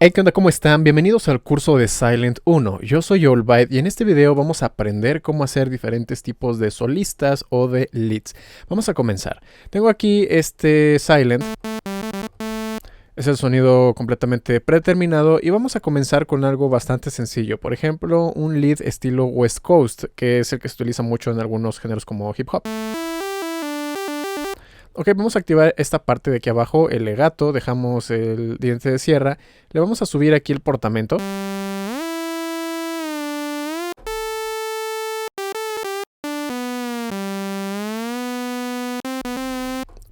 Hey, ¿qué onda? ¿Cómo están? Bienvenidos al curso de Silent 1. Yo soy Allbyte y en este video vamos a aprender cómo hacer diferentes tipos de solistas o de leads. Vamos a comenzar. Tengo aquí este Silent. Es el sonido completamente predeterminado y vamos a comenzar con algo bastante sencillo. Por ejemplo, un lead estilo West Coast, que es el que se utiliza mucho en algunos géneros como hip hop. Ok, vamos a activar esta parte de aquí abajo, el legato, dejamos el diente de sierra, le vamos a subir aquí el portamento.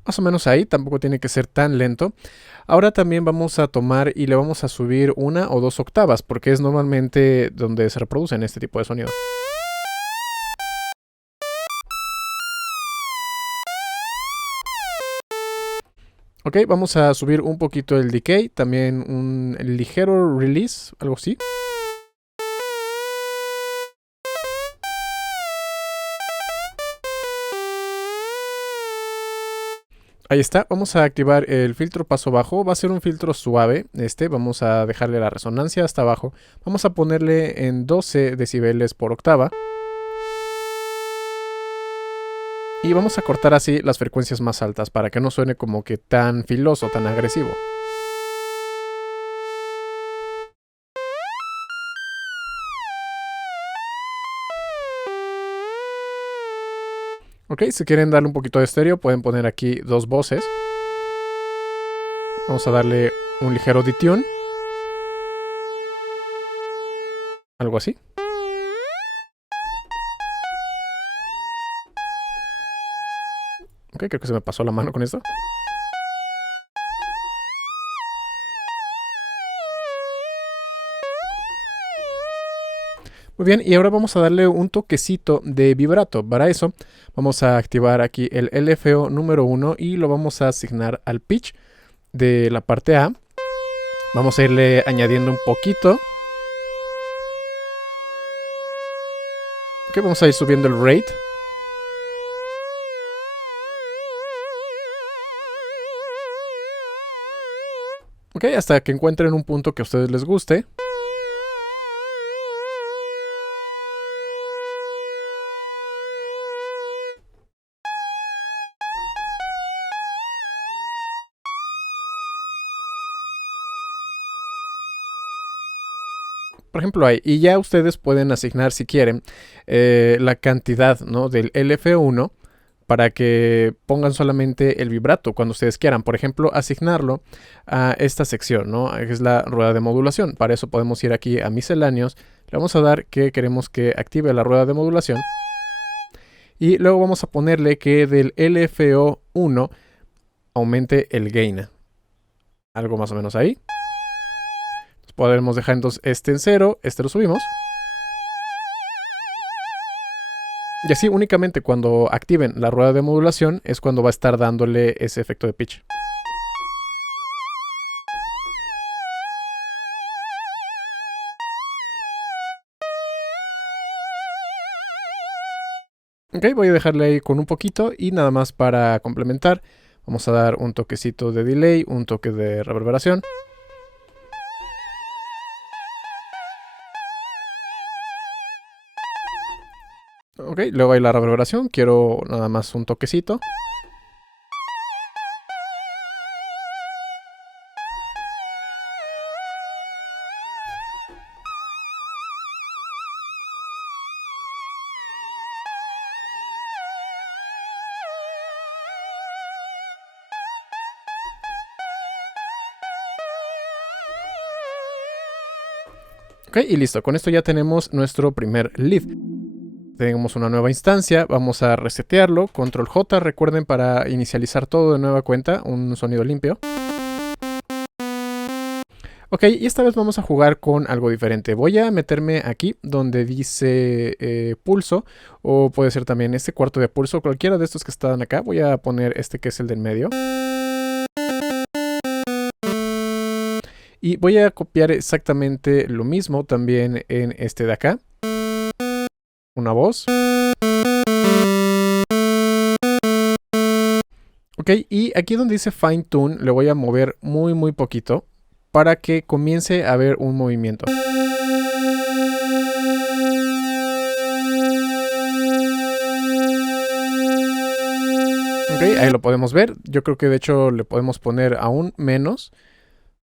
Más o menos ahí, tampoco tiene que ser tan lento. Ahora también vamos a tomar y le vamos a subir 1 o 2 octavas, porque es normalmente donde se reproducen este tipo de sonido. Ok, vamos a subir un poquito el decay, también un ligero release, algo así. Ahí está, vamos a activar el filtro paso bajo, va a ser un filtro suave, vamos a dejarle la resonancia hasta abajo, vamos a ponerle en 12 decibeles por octava. Y vamos a cortar así las frecuencias más altas para que no suene como que tan filoso, tan agresivo. Ok, si quieren darle un poquito de estéreo, pueden poner aquí 2 voces. Vamos a darle un ligero detune. Algo así. Ok, creo que se me pasó la mano con esto. Muy bien, y ahora vamos a darle un toquecito de vibrato. Para eso vamos a activar aquí el LFO número 1 y lo vamos a asignar al pitch de la parte A. Vamos a irle añadiendo un poquito. Ok, vamos a ir subiendo el rate. Ok, hasta que encuentren un punto que a ustedes les guste. Por ejemplo, ahí. Y ya ustedes pueden asignar, si quieren, la cantidad, ¿no?, del LF1 para que pongan solamente el vibrato cuando ustedes quieran. Por ejemplo, asignarlo a esta sección, ¿no?, que es la rueda de modulación. Para eso podemos ir aquí a misceláneos. Le vamos a dar que queremos que active la rueda de modulación. Y luego vamos a ponerle que del LFO1 aumente el gain. Algo más o menos ahí. Podemos dejar entonces este en 0, este lo subimos. Y así únicamente cuando activen la rueda de modulación es cuando va a estar dándole ese efecto de pitch. Ok, voy a dejarle ahí con un poquito y nada más para complementar. Vamos a dar un toquecito de delay, un toque de reverberación. Ok, luego hay la reverberación, quiero nada más un toquecito. Ok, y listo, con esto ya tenemos nuestro primer lead. Tenemos una nueva instancia, vamos a resetearlo, control J, recuerden, para inicializar todo de nueva cuenta, un sonido limpio. Ok, y esta vez vamos a jugar con algo diferente. Voy a meterme aquí donde dice pulso, o puede ser también este cuarto de pulso, cualquiera de estos que están acá. Voy a poner este que es el del medio. Y voy a copiar exactamente lo mismo también en este de acá. Una voz. Ok, y aquí donde dice Fine Tune le voy a mover muy poquito para que comience a haber un movimiento. Ok, ahí lo podemos ver. Yo creo que de hecho le podemos poner aún menos.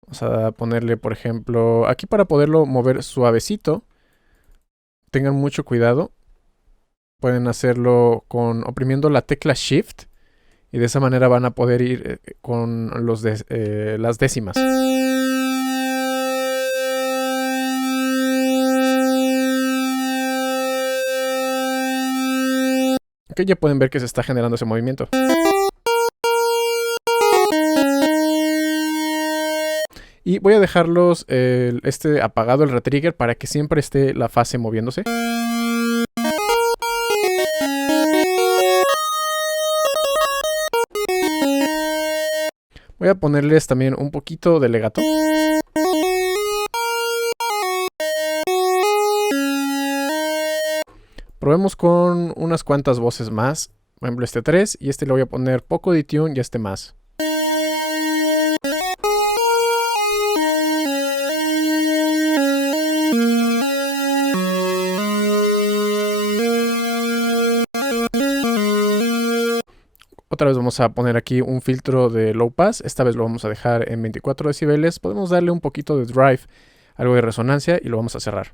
Vamos a ponerle, por ejemplo, aquí para poderlo mover suavecito. Tengan mucho cuidado. Pueden hacerlo oprimiendo la tecla Shift. Y de esa manera van a poder ir con las décimas. Ok, ya pueden ver que se está generando ese movimiento. Y voy a dejarlos apagado el retrigger para que siempre esté la fase moviéndose. Voy a ponerles también un poquito de legato. Probemos con unas cuantas voces más. Por ejemplo, este 3 y este le voy a poner poco de tune y este más. Otra vez vamos a poner aquí un filtro de low pass. Esta vez lo vamos a dejar en 24 decibeles. Podemos darle un poquito de drive, algo de resonancia y lo vamos a cerrar.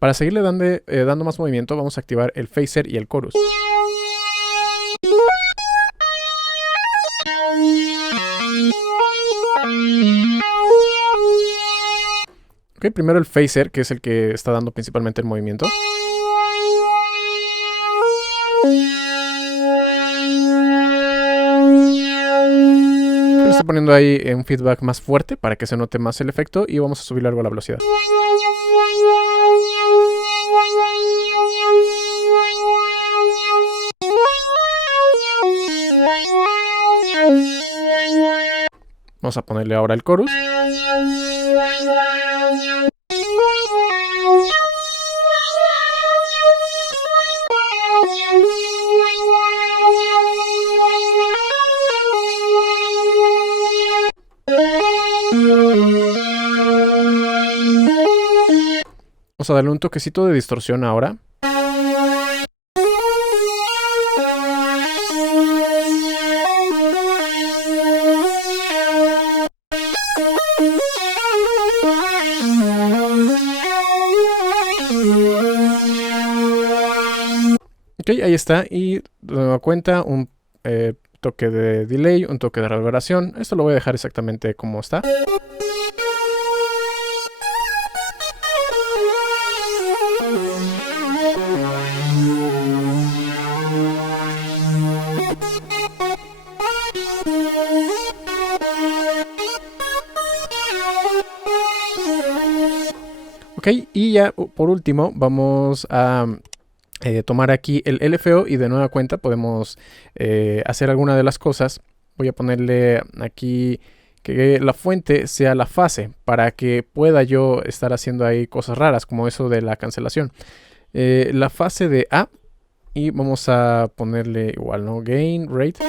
Para seguirle dando más movimiento, vamos a activar el phaser y el chorus. Ok, primero el phaser, que es el que está dando principalmente el movimiento. Lo estoy poniendo ahí un feedback más fuerte para que se note más el efecto y vamos a subirle algo a la velocidad. Vamos a ponerle ahora el chorus. Vamos a darle un toquecito de distorsión ahora. Ok, ahí está. Y de nueva cuenta un toque de delay, un toque de reverberación. Esto lo voy a dejar exactamente como está. Ok, y ya por último vamos a tomar aquí el LFO y de nueva cuenta podemos hacer alguna de las cosas. Voy a ponerle aquí que la fuente sea la fase para que pueda yo estar haciendo ahí cosas raras como eso de la cancelación. La fase de A y vamos a ponerle igual, ¿no? Gain, rate.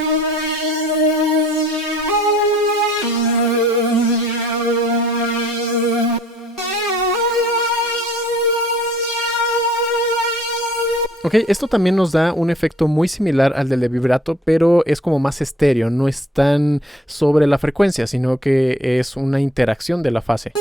Ok, esto también nos da un efecto muy similar al del de vibrato, pero es como más estéreo, no es tan sobre la frecuencia, sino que es una interacción de la fase.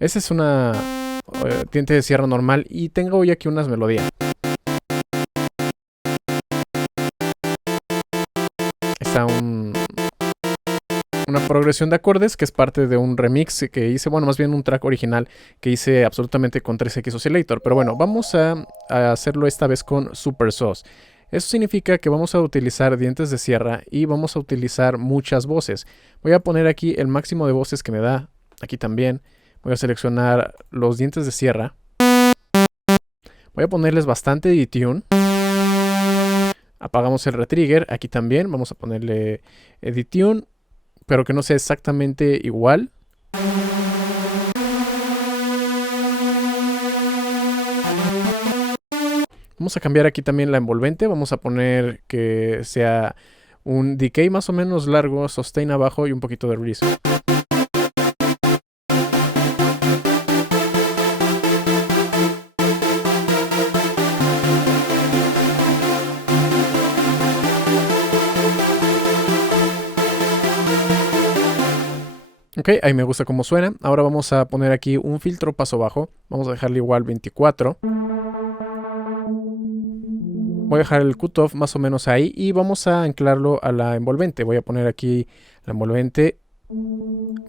Esa es una diente de sierra normal y tengo hoy aquí unas melodías. Está una progresión de acordes que es parte de un remix que hice, bueno, más bien un track original que hice absolutamente con 3X Oscillator. Pero bueno, vamos a hacerlo esta vez con Super Sauce. Eso significa que vamos a utilizar dientes de sierra y vamos a utilizar muchas voces. Voy a poner aquí el máximo de voces que me da. Aquí también. Voy a seleccionar los dientes de sierra. Voy a ponerles bastante detune. Apagamos el retrigger. Aquí también vamos a ponerle detune, pero que no sea exactamente igual. Vamos a cambiar aquí también la envolvente. Vamos a poner que sea un decay más o menos largo, sustain abajo y un poquito de release. Ok, ahí me gusta cómo suena. Ahora vamos a poner aquí un filtro paso bajo. Vamos a dejarle igual 24. Voy a dejar el cutoff más o menos ahí y vamos a anclarlo a la envolvente. Voy a poner aquí la envolvente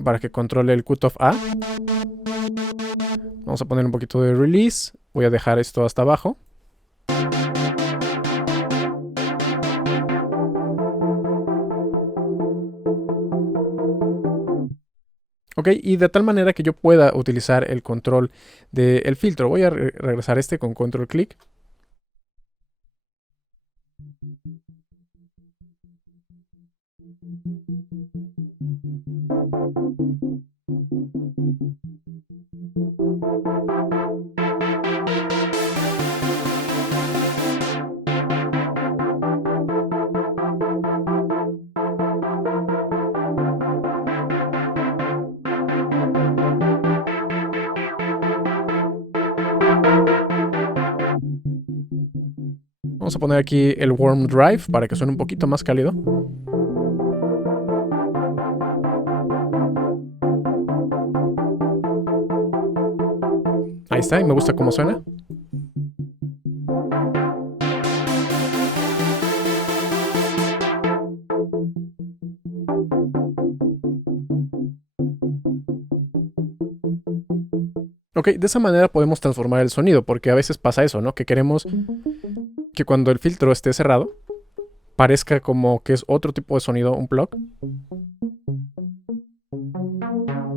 para que controle el cutoff A. Vamos a poner un poquito de release. Voy a dejar esto hasta abajo. Ok, y de tal manera que yo pueda utilizar el control del filtro. Voy a regresar este con control clic. Vamos a poner aquí el warm drive para que suene un poquito más cálido. Ahí está, y me gusta cómo suena. Ok, de esa manera podemos transformar el sonido, porque a veces pasa eso, ¿no? Que queremos que cuando el filtro esté cerrado, parezca como que es otro tipo de sonido, un plug.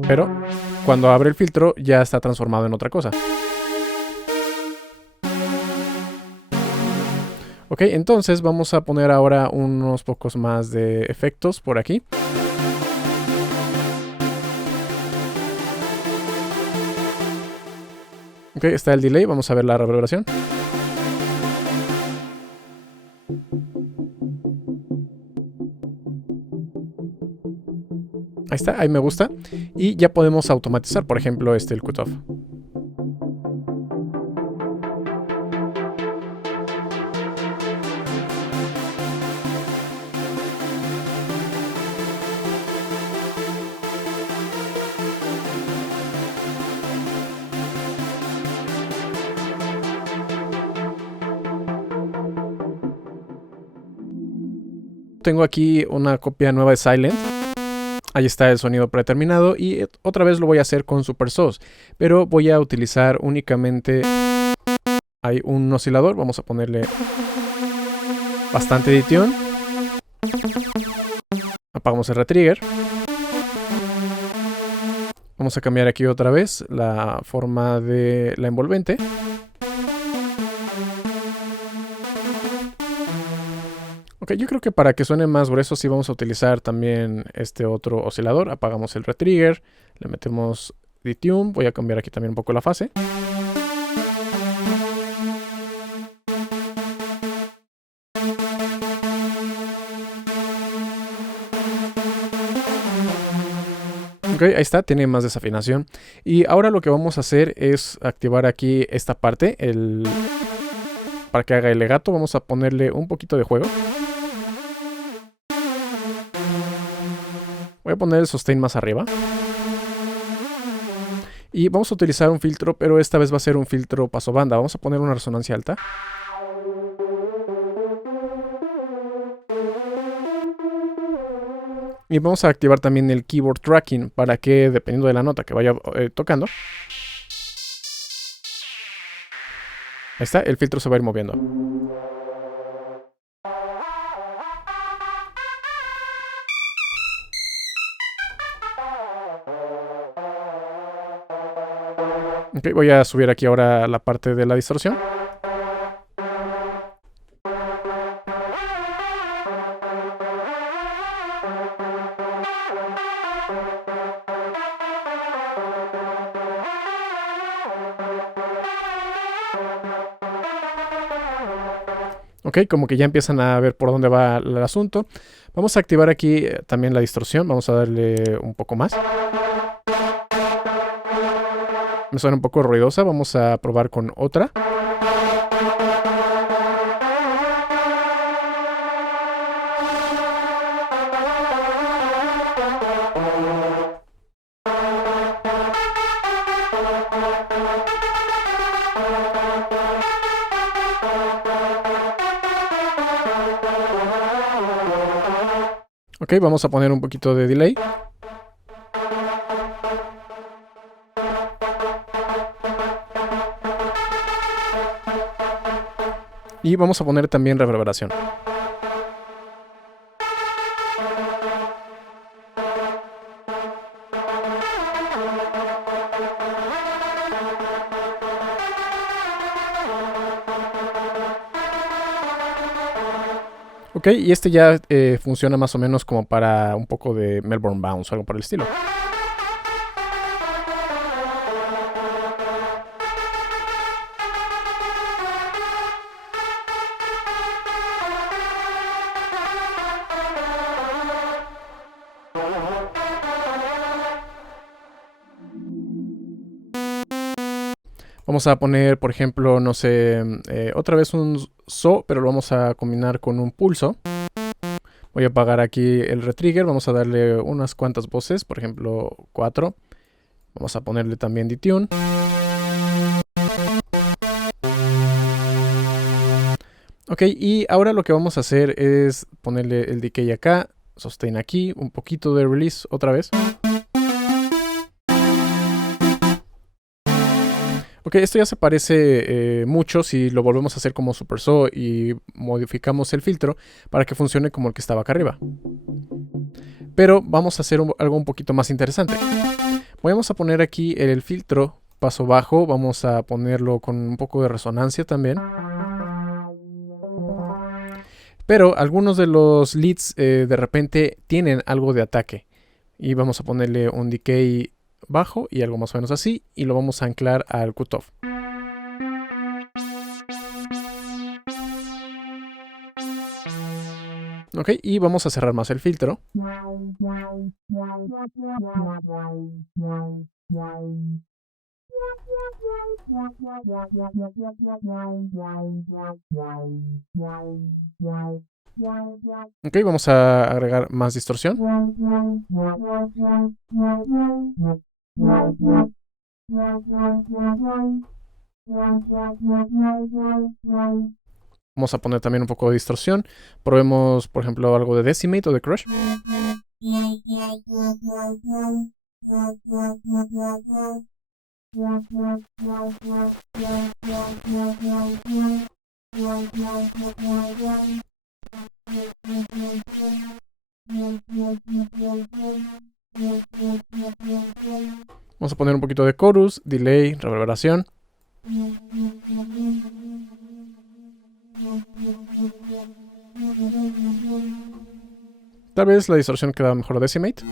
Pero cuando abre el filtro ya está transformado en otra cosa. Ok, entonces vamos a poner ahora unos pocos más de efectos por aquí. Ok, está el delay, vamos a ver la reverberación. Ahí está, ahí me gusta. Y ya podemos automatizar, por ejemplo, el cutoff. Tengo aquí una copia nueva de Silent. Ahí está el sonido predeterminado y otra vez lo voy a hacer con Super Sauce, pero voy a utilizar únicamente hay un oscilador, vamos a ponerle bastante edición. Apagamos el retrigger. Vamos a cambiar aquí otra vez la forma de la envolvente. Ok, yo creo que para que suene más grueso sí vamos a utilizar también este otro oscilador. Apagamos el retrigger, le metemos detune, voy a cambiar aquí también un poco la fase. Ok, ahí está, tiene más desafinación. Y ahora lo que vamos a hacer es activar aquí esta parte, para que haga el legato. Vamos a ponerle un poquito de juego. Voy a poner el sustain más arriba. Y vamos a utilizar un filtro, pero esta vez va a ser un filtro paso banda. Vamos a poner una resonancia alta. Y vamos a activar también el keyboard tracking para que, dependiendo de la nota que vaya tocando, ahí está, el filtro se va a ir moviendo. Ok, voy a subir aquí ahora la parte de la distorsión. Ok, como que ya empiezan a ver por dónde va el asunto. Vamos a activar aquí también la distorsión. Vamos a darle un poco más. Me suena un poco ruidosa. Vamos a probar con otra. Ok, vamos a poner un poquito de delay. Y vamos a poner también reverberación. Ok, y este ya funciona más o menos como para un poco de Melbourne Bounce o algo por el estilo. Vamos a poner, por ejemplo, no sé, otra vez un So, pero lo vamos a combinar con un pulso. Voy a apagar aquí el retrigger, vamos a darle unas cuantas voces, por ejemplo 4. Vamos a ponerle también detune. Ok, y ahora lo que vamos a hacer es ponerle el decay acá, sustain aquí, un poquito de release otra vez. Ok, esto ya se parece mucho si lo volvemos a hacer como Super Saw y modificamos el filtro para que funcione como el que estaba acá arriba. Pero vamos a hacer algo un poquito más interesante. Vamos a poner aquí el filtro paso bajo, vamos a ponerlo con un poco de resonancia también. Pero algunos de los leads de repente tienen algo de ataque. Y vamos a ponerle un decay bajo y algo más o menos así. Y lo vamos a anclar al cutoff. Ok, y vamos a cerrar más el filtro. Ok, vamos a agregar más distorsión. Vamos a poner también un poco de distorsión. Probemos, por ejemplo, algo de Decimate o de Crush. Vamos a poner un poquito de chorus, delay, reverberación. Tal vez la distorsión queda mejor Decimate.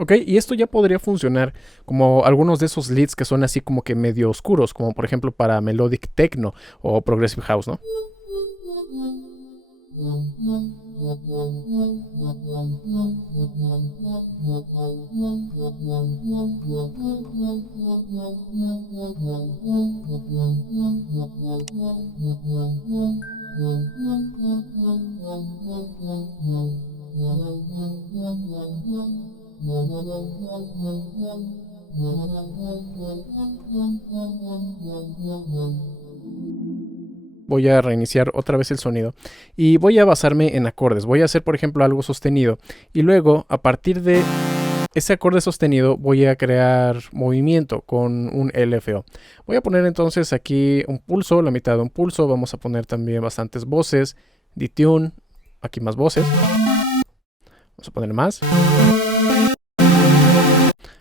Ok, y esto ya podría funcionar como algunos de esos leads que son así como que medio oscuros, como por ejemplo para Melodic Techno o Progressive House, ¿no? Voy a reiniciar otra vez el sonido y voy a basarme en acordes. Voy a hacer, por ejemplo, algo sostenido y luego, a partir de ese acorde sostenido voy a crear movimiento con un LFO. Voy a poner entonces aquí un pulso, la mitad de un pulso. Vamos a poner también bastantes voces, detune, aquí más voces. Vamos a poner más.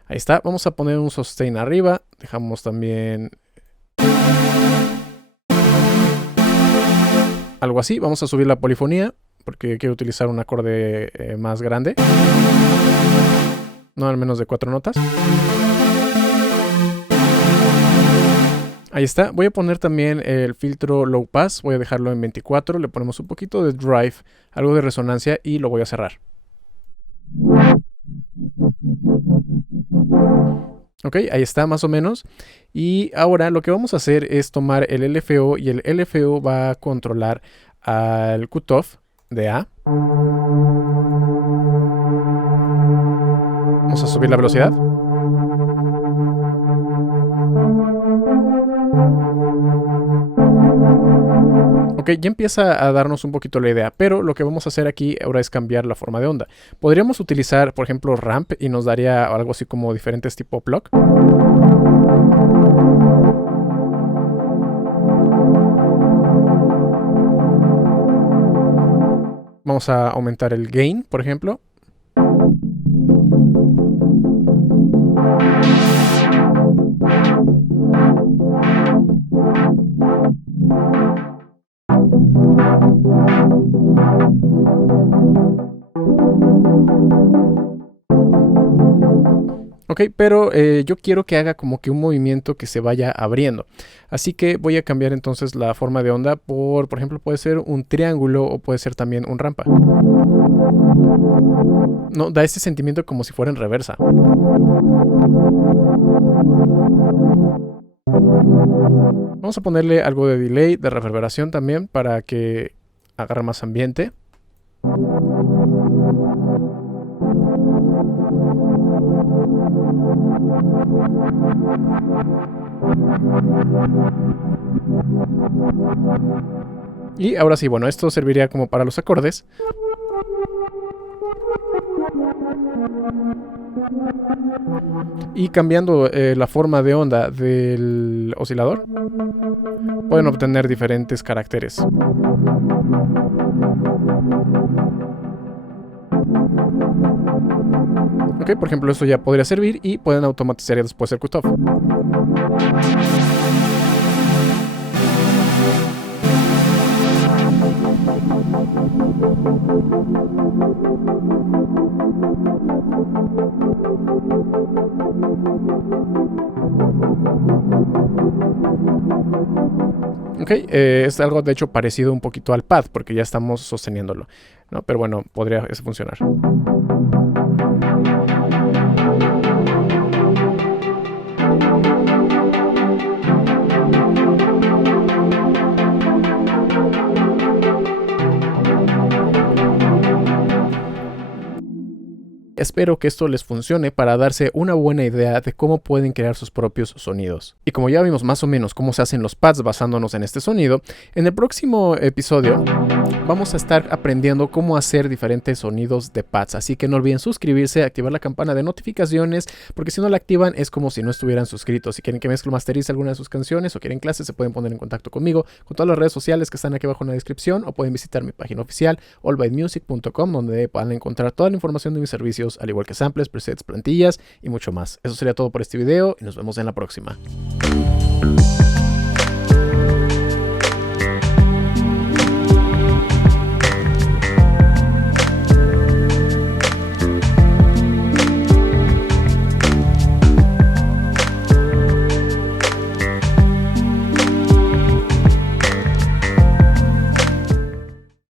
Ahí está. Vamos a poner un sustain arriba. Dejamos también algo así. Vamos a subir la polifonía porque quiero utilizar un acorde más grande. No al menos de 4 notas. Ahí está. Voy a poner también el filtro low pass. Voy a dejarlo en 24. Le ponemos un poquito de drive, algo de resonancia y lo voy a cerrar. Ok, ahí está más o menos. Y ahora lo que vamos a hacer es tomar el LFO y el LFO va a controlar al cutoff de A. Vamos a subir la velocidad. Ok, ya empieza a darnos un poquito la idea, pero lo que vamos a hacer aquí ahora es cambiar la forma de onda. Podríamos utilizar, por ejemplo, ramp y nos daría algo así como diferentes tipo block. Vamos a aumentar el gain, por ejemplo. Ok, pero yo quiero que haga como que un movimiento que se vaya abriendo. Así que voy a cambiar entonces la forma de onda por ejemplo, puede ser un triángulo o puede ser también un rampa. No, da ese sentimiento como si fuera en reversa. Vamos a ponerle algo de delay, de reverberación también para que agarre más ambiente. Y ahora sí, bueno, esto serviría como para los acordes. Y cambiando la forma de onda del oscilador, pueden obtener diferentes caracteres. Ok, por ejemplo, esto ya podría servir y pueden automatizar después el cutoff. Ok, es algo de hecho parecido un poquito al pad porque ya estamos sosteniéndolo, ¿no? Pero bueno, podría funcionar. Espero que esto les funcione para darse una buena idea de cómo pueden crear sus propios sonidos. Y como ya vimos más o menos cómo se hacen los pads basándonos en este sonido, en el próximo episodio vamos a estar aprendiendo cómo hacer diferentes sonidos de pads. Así que no olviden suscribirse, activar la campana de notificaciones, porque si no la activan es como si no estuvieran suscritos. Si quieren que mezcle o masterice alguna de sus canciones o quieren clases, se pueden poner en contacto conmigo con todas las redes sociales que están aquí abajo en la descripción, o pueden visitar mi página oficial allbymusic.com, donde van a encontrar toda la información de mis servicios, al igual que samples, presets, plantillas y mucho más. Eso sería todo por este video y nos vemos en la próxima.